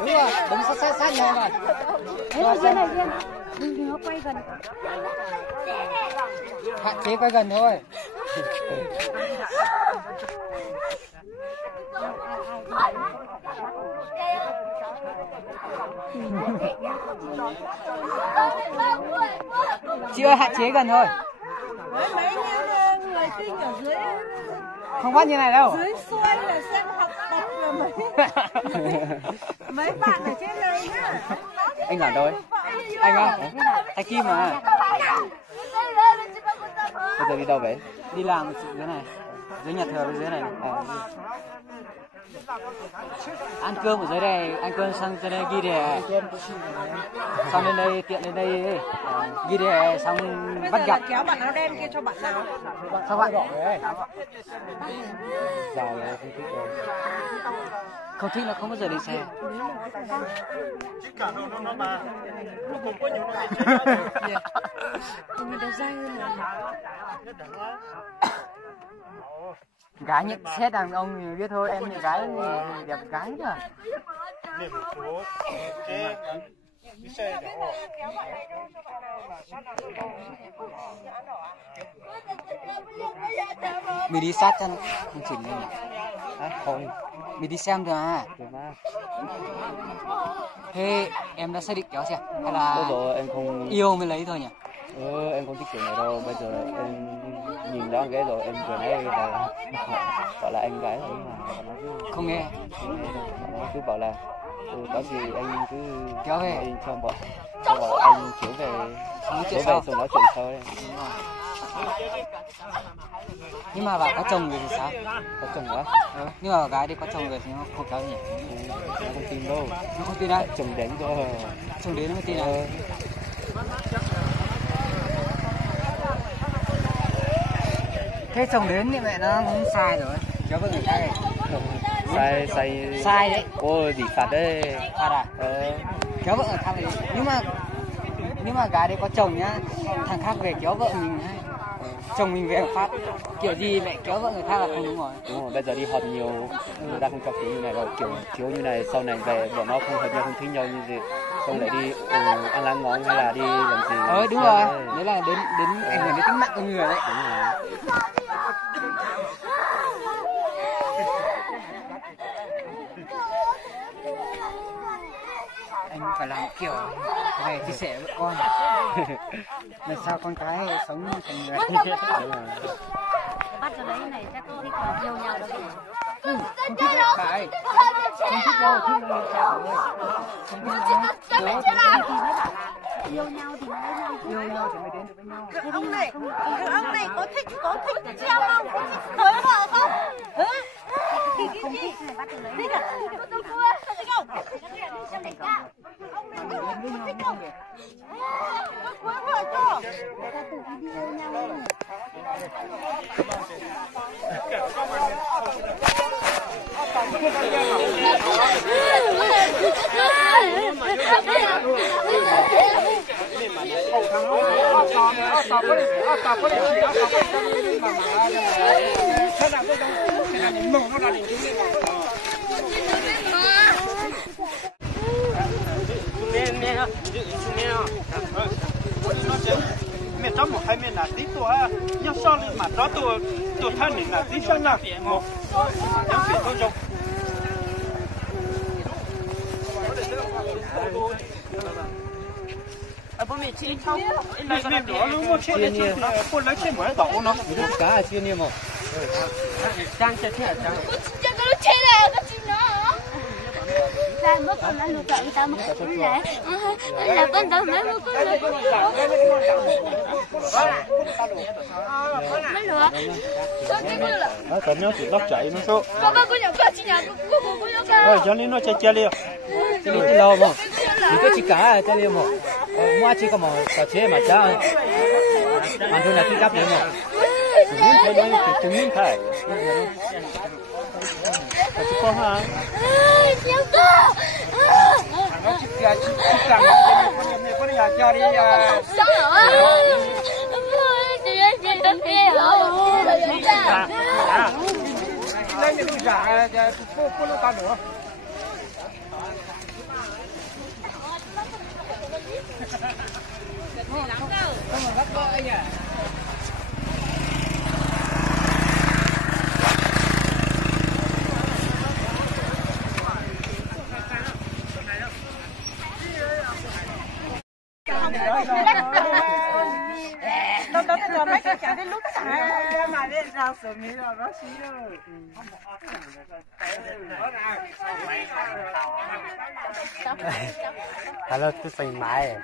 Đúng rồi, đứng sát nhau mà. Đây này Duyên, đừng nó quay gần. Hạn chế quay gần thôi. Chị ơi, hạn chế gần thôi. Mấy người kinh ở dưới không bắt như này đâu. dưới xuôi là xem học tập là mấy bạn ở trên này nhá. Anh làm đâu ấy? Anh á? Anh Kim mà. Bây giờ đi đâu vậy? Đi làm dưới này. Dưới nhà thờ bên dưới này. Ăn cơm ở dưới này, ăn cơm sang trên đây ghi đề. Xong lên đây tiện lên đây ghi đề xong bắt gặp. Kéo bạn áo đen kia cho bạn nào? Sao bạn? Giàu rồi, không thích rồi. Không thích là không bao giờ đi xe. Chỉ cả nó mà nó cũng có nhiều người chơi. Người ta dai hơn rồi. Gái nhận xét đàn ông thì biết thôi, em nhận gái thì đẹp gái rồi. Nên một số cái xe đó. Mình đi sát chân không chỉnh lên nhỉ? Không, mình đi xem thôi à. Thế em đã xác định kéo chưa? Hay là rồi, em không yêu mới lấy thôi nhỉ? Em không thích kiểu này đâu. Bây giờ em nhìn đó ghế rồi em vừa nãy gọi là anh gái rồi mà nó cứ không nghe. Nó cứ bảo là có gì anh cứ kéo về anh cho anh chiếu về xong nói chuyện sau đây. Nhưng mà bà có chồng rồi thì sao? Có chồng quá. Nhưng mà gái đi có chồng rồi thì nó không kéo nhỉ? Nó không tin đâu. Nó không tin đấy. Chồng đến cho chồng đến nó mới tin à? Thế chồng đến thì mẹ nó cũng sai rồi. Kéo với người khác này. Sai đấy. Ô gì phạt đấy. Phạt à? Kéo vợ người khác thì nhưng mà gái đấy có chồng nhá, thằng khác về kéo vợ mình hay chồng mình về phát kiểu gì lại kéo vợ người khác là không đúng rồi. Đúng rồi, bây giờ đi họp nhiều người ta không cho kiểu như này rồi, kiểu thiếu như này sau này về bọn nó không hợp nhau không thích nhau như gì xong lại đi ăn lá ngón hay là đi làm gì. Đúng rồi, đấy là đến ảnh hưởng đến tính mạng con người đấy. Đúng rồi. Anh phải làm kiểu về chia sẻ với con. Làm sao con cái sống thành người. Bắt cho đấy này chắc không thích mà yêu nhau đâu. Không thích đâu. Phải. Không thích đâu, thích đâu sao yêu nhau thì yêu nhau thì mới đến được với nhau. Cái ông này có thích treo không? Có thích cưới vợ không? Không thích này bắt được lấy. Thích à? Thích không? Ông này không thích không? Cưới vợ cho. Người ta tự đi yêu nhau. mẹ cháu một hai mẹ là tí tuổi nhau sau lên mà đó tuổi thân này là tí sau nhau một những việc tôi dùng bố mẹ chị cháu mẹ đó lúc một chuyện này cô lấy chuyện mới bảo nó cá chưa niêm không? trang chơi thế à trang 진짜 그렇게 해요 같이 나 Ba bữa con ăn được rồi tao mà cũng lại là con tao mấy bữa con lại mấy lửa nó còn nhớ tụi nó chạy nó số con ba con nhỏ con chị nhà con nhỏ con rồi cho nên nó chơi liền cái này lâu mà thì cái chỉ cả cái này mà mua chỉ có mà có chế mà cha ăn thôi là cái đáp đấy mà chứng minh thôi chứng minh thôi có chút có ha chiếu cơ nó chỉ làm con nhà chơi đi sao hả chị đến kia lên những cái giả cô nó ta nữa Đó giờ mấy cái chả cái lúc xả mà đi ra sớm đi rồi nó xí rồi. hello tôi phải máy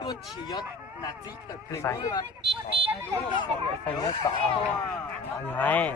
tôi chỉ là gì tập thể phải nhớ tỏ như hay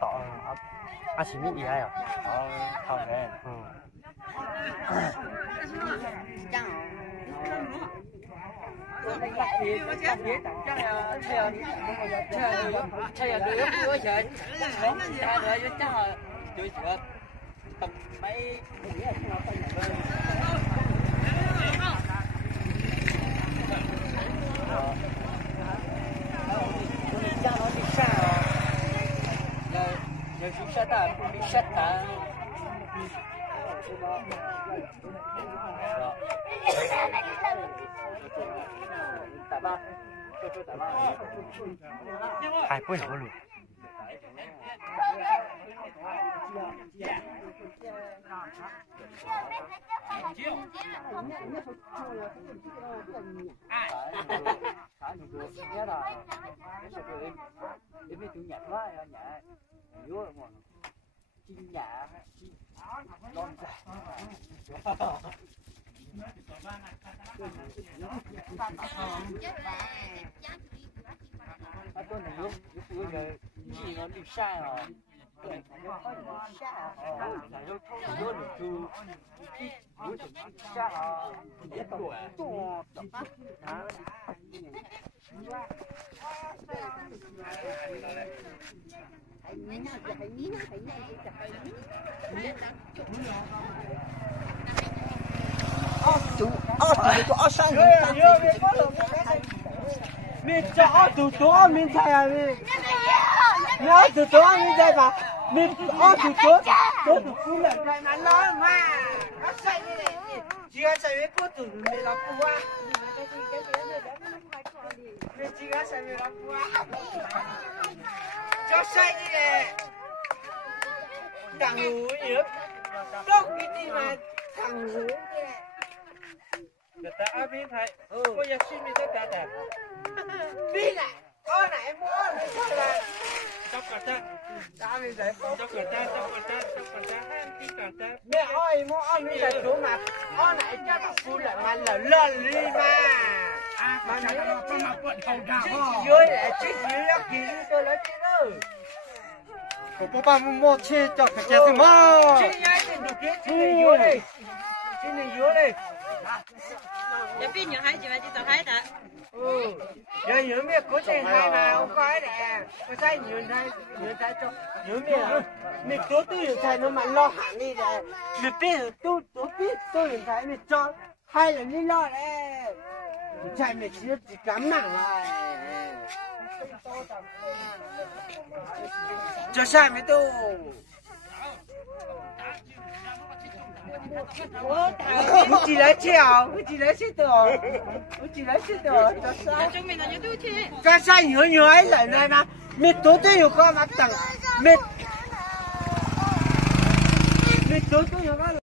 tỏ à chỉ biết gì hay à không đấy ai quên hổ luôn tôi này lúc rồi gì nó đi sai rồi mình cho tụi tôi mình thay à mình nhớ tụi tôi mình thay bà mình tụi tôi cũng là cái mà lo mà nó sai như này chỉ có sai với cô tụi mình là cô á mình chỉ có sai với là cô á cho sai như này thằng hú nhớ không cái gì mà thằng hú người ta áp bên thay cô giờ xin mình tất cả cả bên này ô này mua này là chọc cả ta đã mình giải phóng chọc cả ta hai tí cả ta mẹ ơi mua ô mình giải số mà ô này cho các phụ lại mà lần đi mà mà nó cho mà quận hậu đảo dưới lại chứ dưới nó kín tôi lấy chứ đâu cô ba mua chê chọc cả chê thì mà chê nhai thì được cái chê này dưới đây Giờ biết nhiều hai chị mà chị tao thấy đã. Giờ nhớ mẹ có tiền hai mà không có nè. Có sai nhớ thay cho nhớ mẹ cố tôi nhớ thay nó mà lo hẳn đi nè. Mẹ biết tôi biết tôi nhớ thay mẹ cho hai lần đi lo nè. Chạy mẹ chỉ cắm nặng lại. cho sai mấy tô chỉ lấy chèo chỉ lấy xe đồ chỉ lấy xe đồ cho sai nhớ nhớ ấy lại này mà mẹ tối tôi nhiều con mà tặng mẹ tối tôi nhiều con